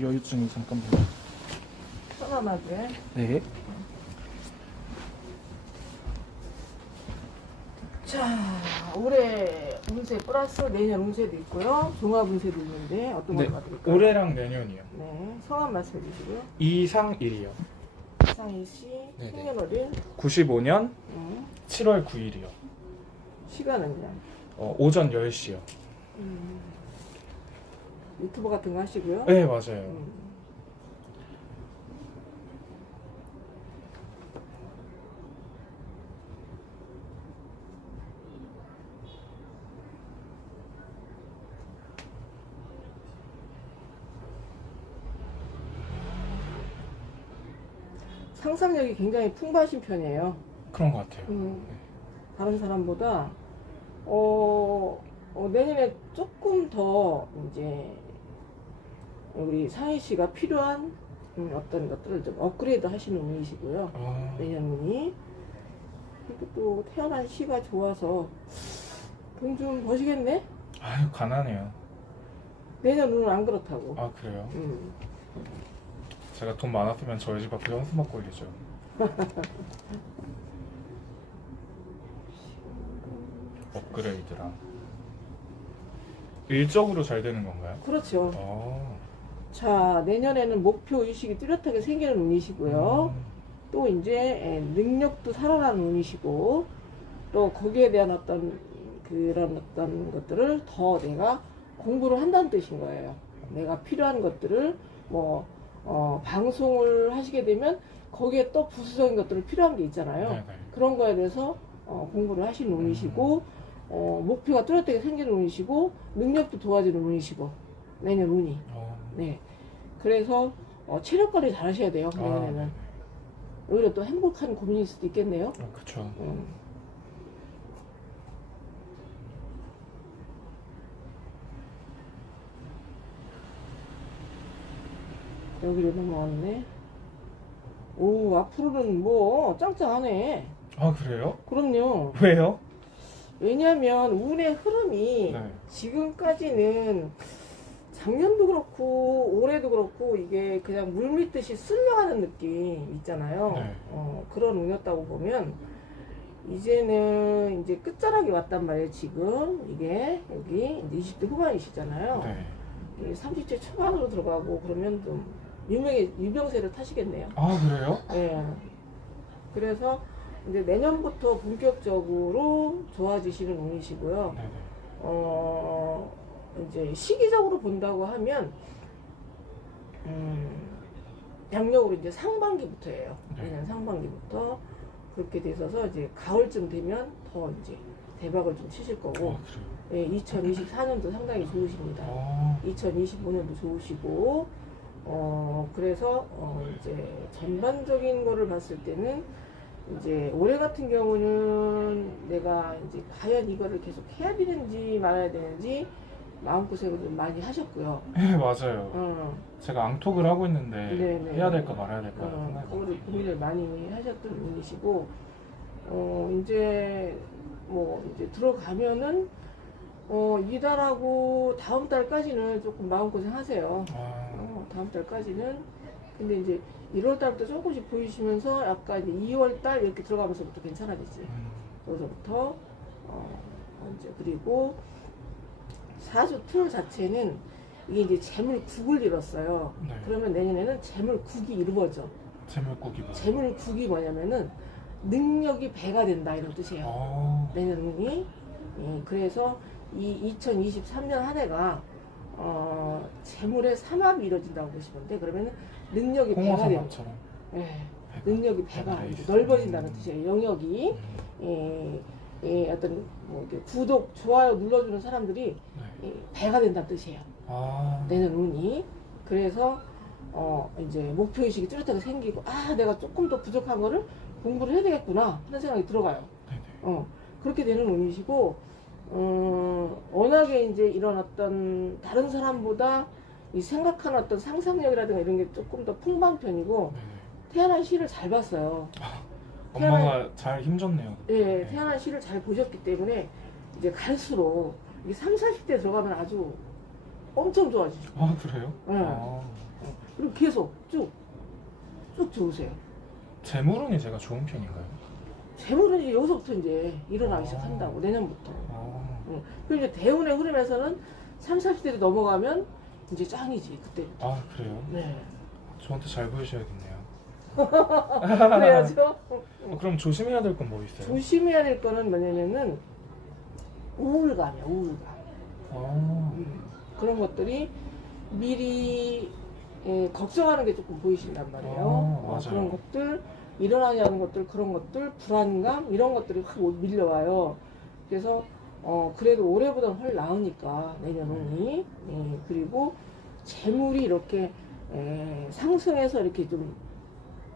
여유증이 잠깐만요. 편안하게. 네. 자, 올해 운세 플러스 내년 운세도 있고요. 종합 운세도 있는데 어떤 걸 받을까요? 올해랑 내년이요. 네, 성함 말씀해 주시고요. 이상일이요. 이상희 씨, 네네. 생년월일, 95년 음, 7월 9일이요. 시간은요. 오전 10시요. 유튜브 같은 거 하시고요. 네, 맞아요. 상상력이 굉장히 풍부하신 편이에요. 그런 것 같아요. 다른 사람보다 내년에 조금 더 이제 우리 상희 씨가 필요한 어떤 것들을 좀 업그레이드 하시는 운이시고요. 내년 운이. 그리고 또 태어난 시가 좋아서 돈 좀 버시겠네? 아유, 가난해요. 내년 운은 안 그렇다고. 아, 그래요? 음. 제가 돈 많았으면 저희 집 앞에 현수막 걸리죠. 업그레이드랑 일적으로 잘 되는 건가요? 그렇죠. 아, 자, 내년에는 목표 의식이 뚜렷하게 생기는 운이시고요. 또 이제 능력도 살아나는 운이시고, 또 거기에 대한 어떤 그런 어떤 것들을 더 내가 공부를 한다는 뜻인 거예요. 내가 필요한 것들을 방송을 하시게 되면 거기에 또 부수적인 것들을 필요한 게 있잖아요. 네네. 그런 거에 대해서 공부를 하시는 운이시고, 목표가 뚜렷하게 생기는 운이시고, 능력도 도와주는 운이시고, 내년 운이. 네. 그래서 체력 관리 잘 하셔야 돼요, 내년에는. 오히려 또 행복한 고민일 수도 있겠네요. 그쵸. 여기로 넘어왔네. 오, 앞으로는 뭐 짱짱하네. 아, 그래요? 그럼요. 왜요? 왜냐면 운의 흐름이 네. 지금까지는 작년도 그렇고 올해도 그렇고 이게 그냥 물 믿듯이 쓸려가는 느낌 있잖아요. 네. 그런 운이었다고 보면 이제는 이제 끝자락이 왔단 말이에요. 지금 이게 여기 이제 20대 후반이시잖아요. 네. 30대 초반으로 들어가고 그러면 좀 유병세를 타시겠네요. 아, 그래요? 네. 그래서 이제 내년부터 본격적으로 좋아지시는 운이시고요. 네네. 이제 시기적으로 본다고 하면 양력으로 이제 상반기부터예요. 네. 내년 상반기부터 그렇게 돼 있어서 이제 가을쯤 되면 더 이제 대박을 좀 치실 거고. 아, 그래요? 예, 2024년도 상당히 좋으십니다. 2025년도 좋으시고, 그래서, 이제 전반적인 거를 봤을 때는, 이제 올해 같은 경우는 내가 이제 과연 이거를 계속 해야 되는지 말아야 되는지 마음고생을 좀 많이 하셨고요. 네, 맞아요. 제가 앙톡을 하고 있는데 네네. 해야 될까 말아야 될까 생각하고 그거를 고민을 많이 하셨던 분이시고, 이제 뭐 이제 들어가면은 이달하고 다음 달까지는 조금 마음고생 하세요. 다음 달까지는. 근데 이제 1월 달부터 조금씩 보이시면서 약간 이제 2월 달 이렇게 들어가면서부터 괜찮아지지. 거기서부터 이제 그리고 사주 틀 자체는 이게 이제 재물국을 이뤘어요. 네. 그러면 내년에는 재물국이 이루어져. 재물국이 뭐예요? 재물국이 뭐냐면은 능력이 배가 된다 이런 뜻이에요. 내년 운이. 그래서 이 2023년 한 해가 재물의 삼합이 이루어진다고 보시면 돼. 그러면 능력이 배가 된다. 홍어삼합처럼. 능력이 배가 넓어진다는 뜻이에요. 영역이. 어떤 뭐 이렇게 구독, 좋아요 눌러주는 사람들이 배가 된다는 뜻이에요. 내년 운이. 그래서 이제 목표의식이 뚜렷하게 생기고, 내가 조금 더 부족한 거를 공부를 해야 되겠구나 하는 생각이 들어가요. 그렇게 되는 운이시고, 워낙에 이제 이런 어떤 다른 사람보다 이 생각하는 어떤 상상력이라든가 이런 게 조금 더 풍부한 편이고, 태어난 시를 잘 봤어요. 엄마가 잘 힘줬네요. 네, 태어난 시를 잘 보셨기 때문에 이제 갈수록 이게 30, 40대 들어가면 아주 엄청 좋아지죠. 아, 그래요? 네. 아, 그리고 계속 쭉 좋으세요. 재물운이 제가 좋은 편인가요? 재물은 이제 여기서부터 이제 일어나기 아. 시작한다고, 내년부터. 아, 그리고 이제 대운의 흐름에서는 30, 40대로 넘어가면 이제 짱이지, 그때부터. 아, 그래요? 네. 저한테 잘 보이셔야겠네요. 그래야죠. 그럼 조심해야 될 건 뭐 있어요? 조심해야 될 거는 뭐냐면은 우울감이야, 우울감. 아, 그런 것들이 미리 걱정하는 게 조금 보이신단 말이에요. 맞아요. 그런 것들, 일어나지 않은 것들, 그런 것들, 불안감, 이런 것들이 확 밀려와요. 그래서 그래도 올해보다는 훨 나으니까, 내년이. 그리고 재물이 이렇게 상승해서 이렇게 좀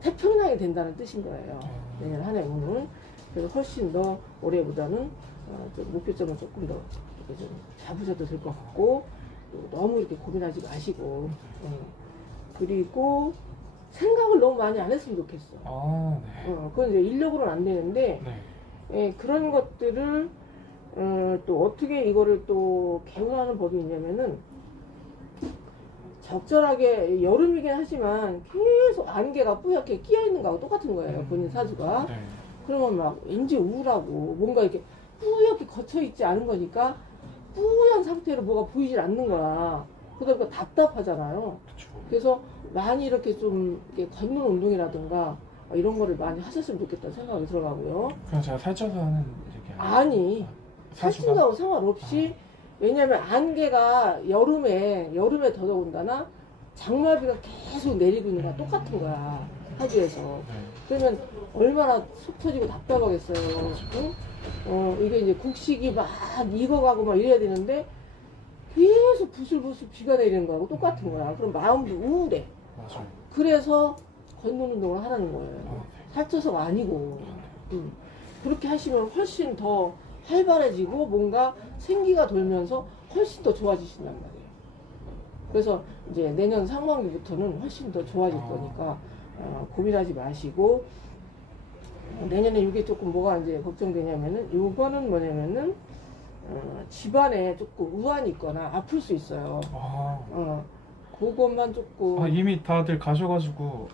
태평양이 된다는 뜻인 거예요. 내년 한 해 운은. 그래서 훨씬 더 올해보다는 좀 목표점을 조금 더 이렇게 좀 잡으셔도 될 것 같고, 또 너무 이렇게 고민하지 마시고, 그리고 생각을 너무 많이 안 했으면 좋겠어. 아, 네. 그건 이제 인력으로는 안 되는데, 네. 그런 것들을 또 어떻게 이거를 또 개운하는 법이 있냐면은, 적절하게 여름이긴 하지만 계속 안개가 뿌옇게 끼어 있는 거하고 똑같은 거예요, 본인 사주가. 네. 그러면 막 왠지 우울하고 뭔가 이렇게 뿌옇게 거쳐 있지 않은 거니까 뿌연 상태로 뭐가 보이질 않는 거야. 그러다 보니까 답답하잖아요. 그쵸. 그래서 많이 이렇게 좀 이렇게 걷는 운동이라든가 이런 거를 많이 하셨으면 좋겠다는 생각이 들어가고요. 그냥 제가 살쪄서 하는 이렇게 아니, 사주가? 살찐 거하고 상관없이, 왜냐면 안개가 여름에 더 더운다나 장마비가 계속 내리고 있는 거랑 똑같은 거야, 사주에서. 네. 그러면 얼마나 속 터지고 답답하겠어요. 응? 이게 이제 국식이 막 익어가고 막 이래야 되는데 계속 부슬부슬 비가 내리는 거하고 똑같은 거야. 그럼 마음도 우울해. 맞아요. 그래서 걷는 운동을 하라는 아, 거예요. 네. 살쪄서가 아니고. 그렇게 하시면 훨씬 더 활발해지고 뭔가 생기가 돌면서 훨씬 더 좋아지신단 말이에요. 그래서 이제 내년 상반기부터는 훨씬 더 좋아질 거니까 고민하지 마시고, 내년에 이게 조금 뭐가 이제 걱정되냐면은, 요거는 뭐냐면은 집안에 조금 우환이 있거나 아플 수 있어요. 그것만 조금. 이미 다들 가셔가지고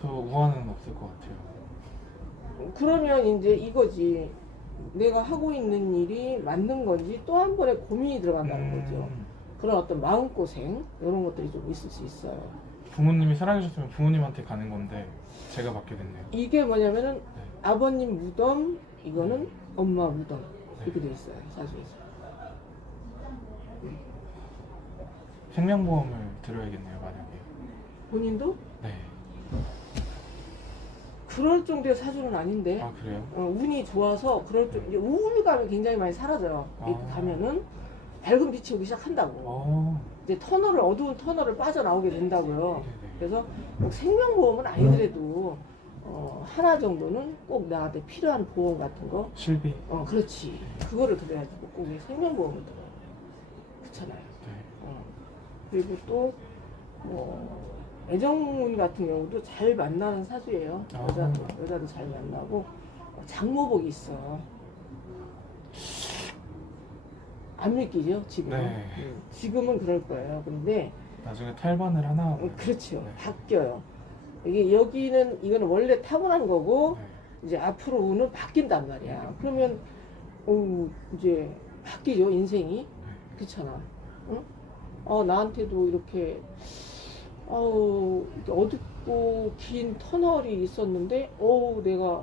더 우환은 없을 것 같아요. 그러면 이제 이거지, 내가 하고 있는 일이 맞는 건지 또 한 번의 고민이 들어간다는 거죠. 그런 어떤 마음고생, 이런 것들이 좀 있을 수 있어요. 부모님이 사랑해주셨으면 부모님한테 가는 건데 제가 받게 됐네요. 이게 뭐냐면은 네. 아버님 무덤, 이거는 엄마 무덤, 이렇게 돼 있어요, 사주에서. 생명보험을 들어야겠네요, 만약에. 본인도 네. 그럴 정도의 사주는 아닌데, 아, 그래요? 운이 좋아서 그럴 좀, 이제 우울감이 굉장히 많이 사라져요. 이렇게 아. 가면은 밝은 빛이 오기 시작한다고. 이제 어두운 터널을 빠져나오게 된다고요. 네네. 그래서 꼭 생명보험은 아니더라도 하나 정도는 꼭 나한테 필요한 보험 같은 거. 실비. 그렇지. 그거를 들어야지. 꼭 생명보험을 들어요. 그렇잖아요. 네. 그리고 또 애정운 같은 경우도 잘 만나는 사주예요. 여자도 잘 만나고, 장모복이 있어. 안 믿기죠, 지금? 네. 지금은 그럴 거예요. 근데 나중에 탈반을 하나. 그렇죠. 네. 바뀌어요. 이거는 원래 타고난 거고, 네. 이제 앞으로 운은 바뀐단 말이야. 그러면 이제 바뀌죠, 인생이. 그렇잖아. 응? 나한테도 이렇게 이렇게 어둡고 긴 터널이 있었는데, 내가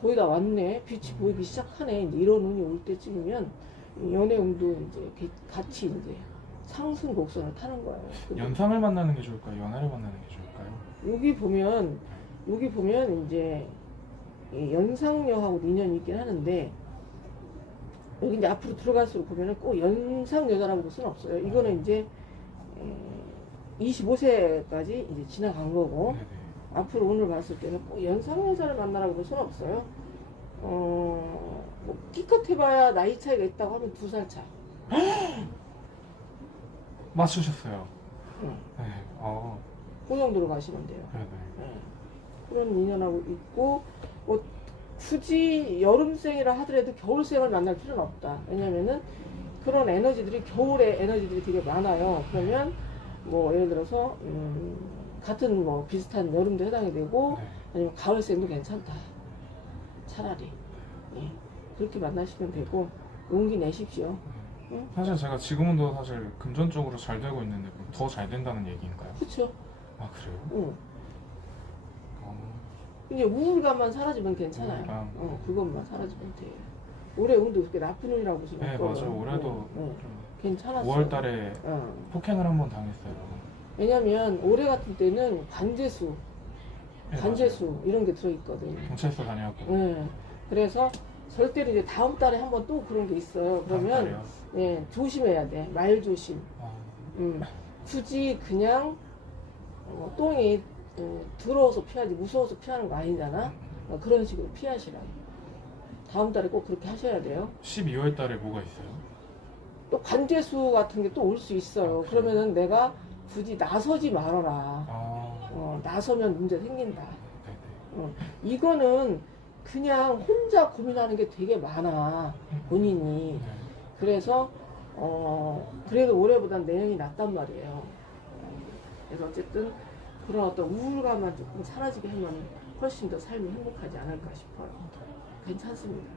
거의 다 왔네. 빛이 보이기 시작하네. 이제 이런 운이 올 때쯤이면 연애운도 이제 같이 이제 상승 곡선을 타는 거예요. 연상을 만나는 게 좋을까요? 연하를 만나는 게 좋을까요? 여기 보면 이제 이 연상녀하고 인연이 있긴 하는데, 여기 이제 앞으로 들어갈수록 보면은 꼭 연상 여자라고 볼 수는 없어요. 이거는 이제 25세까지 이제 지나간 거고, 네네. 앞으로 오늘 봤을 때는 꼭 연상 여자를 만나라고 볼 수는 없어요. 뭐 기껏해봐야 나이 차이가 있다고 하면 2살 차. 맞추셨어요. 응. 네. 그 정도로 가시면 돼요. 네네. 네. 그런 인연하고 있고, 뭐 굳이 여름생이라 하더라도 겨울생을 만날 필요는 없다. 왜냐면은 그런 에너지들이 겨울에 에너지들이 되게 많아요. 그러면 뭐 예를 들어서 같은 뭐 비슷한 여름도 해당이 되고 네. 아니면 가을생도 괜찮다. 차라리 예. 그렇게 만나시면 되고 용기 내십시오. 응? 사실 제가 지금도 사실 금전적으로 잘 되고 있는데 더 잘 된다는 얘기인가요? 그렇죠. 아 그래요? 응. 어, 이제 우울감만 사라지면 괜찮아요. 우울감. 그것만 사라지면 돼요. 올해 운도 그렇게 나쁜 운이라고 보시면 네 맞아요. 올해도 좀 괜찮았어요. 5월달에 어. 폭행을 한 번 당했어요. 왜냐면 올해 같은 때는 관제수, 네, 관제수 이런 게 들어있거든요. 맞아요. 경찰서 다녀왔고. 네. 그래서 절대로 이제 다음 달에 한번 또 그런 게 있어요. 그러면 달에요? 예, 조심해야 돼. 말 조심. 아, 굳이 그냥 똥이 더러워서 피하지 무서워서 피하는 거 아니잖아. 그런 식으로 피하시라고. 다음 달에 꼭 그렇게 하셔야 돼요. 12월달에 뭐가 있어요? 또 관제수 같은 게 또 올 수 있어요. 아, 그래요? 그러면은 내가 굳이 나서지 말아라. 아, 나서면 문제 생긴다. 네네. 이거는 그냥 혼자 고민하는 게 되게 많아. 본인이. 네. 그래서 그래도 올해보단 내년이 낫단 말이에요. 그래서 어쨌든 그런 어떤 우울감만 조금 사라지게 하면 훨씬 더 삶이 행복하지 않을까 싶어요. 괜찮습니다.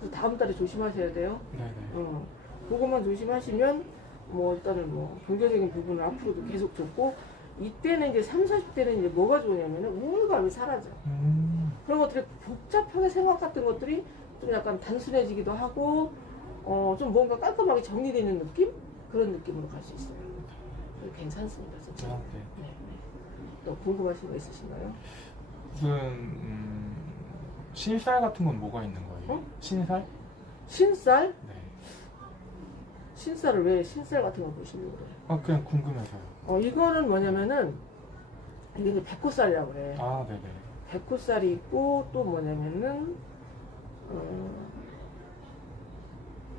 그래서 다음 달에 조심하셔야 돼요. 네네. 그것만 조심하시면 뭐 일단은 뭐 경제적인 부분은 앞으로도 계속 좋고 이때는 이제 30, 40대는 이제 뭐가 좋냐면은 우울감이 사라져. 그런 것들이 복잡하게 생각 같은 것들이 좀 약간 단순해지기도 하고 좀 뭔가 깔끔하게 정리되는 느낌? 그런 느낌으로 갈 수 있어요. 괜찮습니다, 진짜. 아, 네. 네. 또 궁금하신 거 있으신가요? 무슨 신살 같은 건 뭐가 있는 거예요? 신살? 신살? 네. 신살을 왜 신살 같은 거 보시려고 그래요? 아 그냥 궁금해서요. 이거는 뭐냐면은 이게 이제 백호살이라고 그래. 아 네네. 백호살이 있고 또 뭐냐면은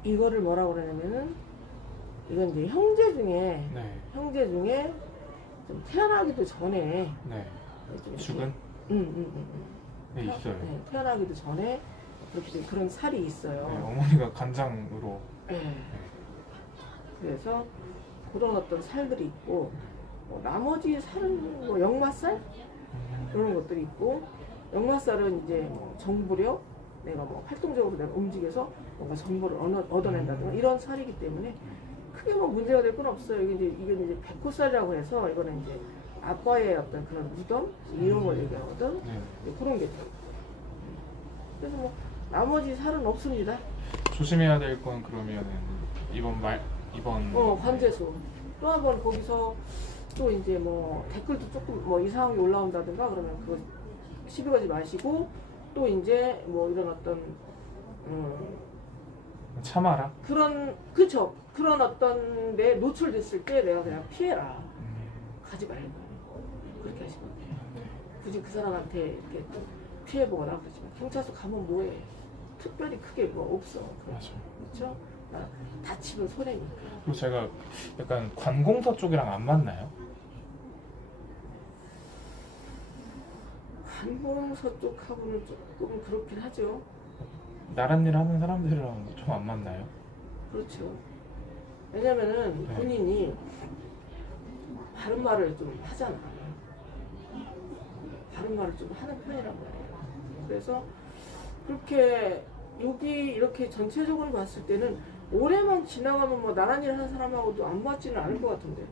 이거를 뭐라고 그러냐면은 이건 이제 네. 형제 중에 좀 태어나기도 전에 네. 좀 이렇게 죽은? 네 있어요. 네, 태어나기도 전에 그렇게 좀 그런 살이 있어요. 네, 어머니가 간장으로. 네. 그래서 그런 어떤 살들이 있고 나머지 살은 뭐 역마살 그런 것들이 있고 역마살은 이제 뭐 정보력 내가 뭐 활동적으로 내가 움직여서 뭔가 정보를 얻어낸다든가 이런 살이기 때문에 크게 뭐 문제가 될 건 없어요. 이게 이제 백호살이라고 해서 이거는 이제 아빠의 어떤 그런 무덤 이런 걸 얘기하거든. 네. 그런 게 있어요. 그래서 뭐 나머지 살은 없습니다. 조심해야 될 건 그러면은 이번 관제수 또 한 번 거기서 또 이제 뭐 댓글도 조금 뭐 이상하게 올라온다든가 그러면 그거 시비 걸지 마시고 또 이제 뭐 이런 어떤 참아라. 그쵸 그런 어떤 데 노출됐을 때 내가 그냥 피해라 가지 말고 그렇게 하시면 돼요. 굳이 그 사람한테 이렇게 피해보거나 그러지만 경찰서 가면 뭐해 특별히 크게 뭐 없어. 맞아요. 그렇죠? 다치면 손해니까. 그리고 제가 약간 관공서 쪽이랑 안 맞나요? 관공서 쪽하고는 조금 그렇긴 하죠. 나란 일 하는 사람들이랑 좀 안 맞나요? 그렇죠. 왜냐면은 네. 본인이 바른 말을 좀 하잖아. 바른 말을 좀 하는 편이란 말이에요. 그래서 그렇게 여기 이렇게 전체적으로 봤을 때는 올해만 지나가면 뭐 나란 일 하는 사람하고도 안 맞지는 않을 것 같은데.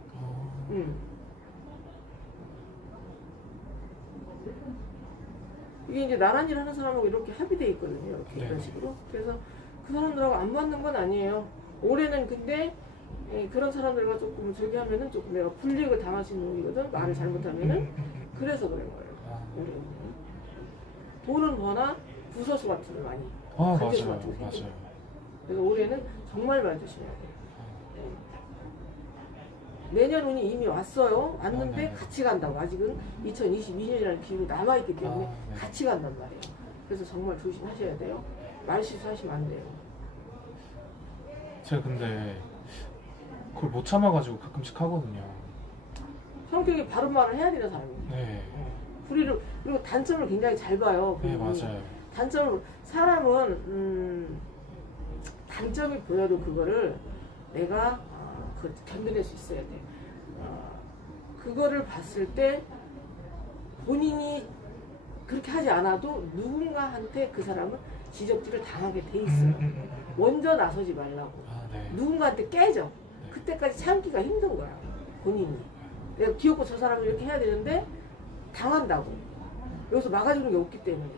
이게 이제 나란 일 하는 사람하고 이렇게 합의돼 있거든요. 이렇게 네. 이런 식으로. 그래서 그 사람들하고 안 맞는 건 아니에요. 올해는 근데 그런 사람들과 조금 저기 하면은 조금 내가 불이익을 당할 수 있는 운이거든. 말을 잘못하면은. 그래서 그런 거예요. 올해는. 돈은 버나 부서수 같은 거 많이. 아 관제수 맞아요. 같은 거 생겨요. 맞아요. 그래서 올해는 정말 말 조심해야 돼요. 내년 운이 이미 왔어요. 왔는데 네네. 같이 간다고. 아직은 2022년이라는 기운이 남아있기 때문에 네. 같이 간단 말이에요. 그래서 정말 조심하셔야 돼요. 말 실수하시면 안 돼요. 제가 근데 그걸 못 참아가지고 가끔씩 하거든요. 성격이 바른 말을 해야 되는 사람이에요. 네. 불의를 그리고 단점을 굉장히 잘 봐요. 네 본인이. 맞아요. 단점을 사람은 단점이 보여도 그거를 내가 견뎌낼 수 있어야 돼. 그거를 봤을 때 본인이 그렇게 하지 않아도 누군가한테 그 사람은 지적질을 당하게 돼 있어요. 먼저 나서지 말라고. 아, 네. 누군가한테 깨져. 그때까지 참기가 힘든 거야. 본인이. 내가 귀엽고 저 사람을 이렇게 해야 되는데 당한다고. 여기서 막아주는 게 없기 때문에.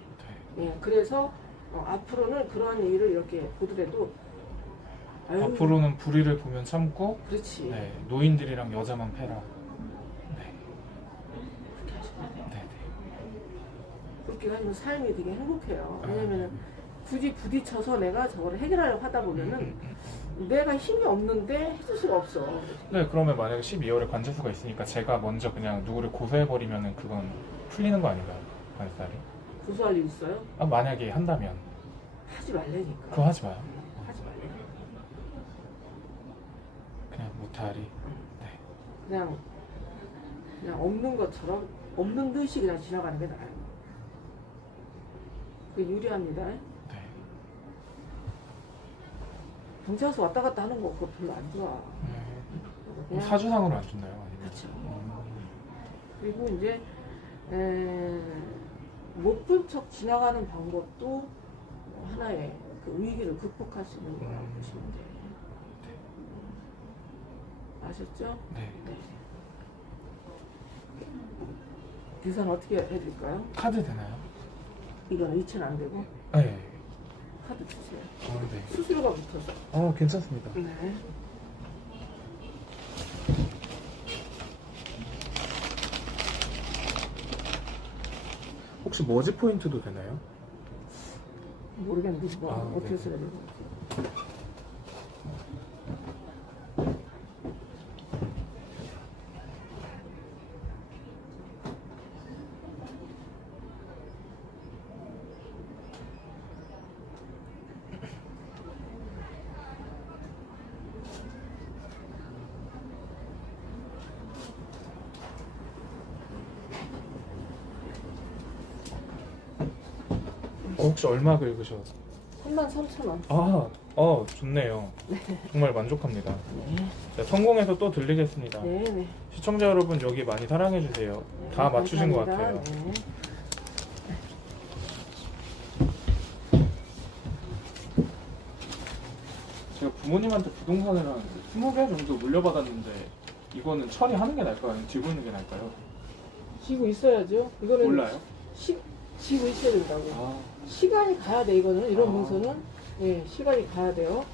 네. 예, 그래서 앞으로는 그러한 일을 이렇게 보더라도 아유, 앞으로는 불의를 보면 참고 그렇지. 네, 노인들이랑 여자만 패라. 네. 그렇게 하시면 돼. 네, 네. 그렇게 하시면 삶이 되게 행복해요. 아, 왜냐면은 굳이 부딪혀서 내가 저거를 해결하려고 하다 보면은 내가 힘이 없는데 해줄 수가 없어. 네, 그러면 만약에 12월에 관제수가 있으니까 제가 먼저 그냥 누구를 고소해버리면은 그건 풀리는 거 아닌가요? 관살이? 고소할 일 있어요? 아, 만약에 한다면 하지 말라니까. 그거 하지 마요. 하지 말래. 그냥 무탈이. 네. 그냥 없는 것처럼 없는 듯이 그냥 지나가는 게 나아요. 그게 유리합니다. 네. 경찰서 왔다 갔다 하는 거 그거 별로 안 좋아. 그냥 사주상으로 안 준다요? 아니면? 그렇죠. 그리고 이제 못 본 척 지나가는 방법도 하나의 그 위기를 극복할 수 있는 거라고 보시면 돼요. 아셨죠? 네. 네. 계산 어떻게 해드릴까요? 카드 되나요? 이거는 이체는 안 되고 네. 카드 주세요. 네. 수수료가 붙어서. 괜찮습니다. 네. 혹시 머지 포인트도 되나요? 모르겠는데 뭐 어떻게 네. 써야 되나. 혹시 얼마 긁으셨어요? 33,000원. 좋네요. 정말 만족합니다. 네. 네, 성공해서 또 들리겠습니다. 네. 시청자 여러분 여기 많이 사랑해주세요. 다 맞추신 것 같아요. 네. 제가 부모님한테 부동산을 한 20개 정도 물려받았는데 이거는 처리하는 게 나을까요? 아니면 지고 있는 게 나을까요? 지고 있어야죠. 이거는 몰라요? 지고 있어야 된다고. 시간이 가야 돼. 이거는 이런 문서는 시간이 가야 돼요.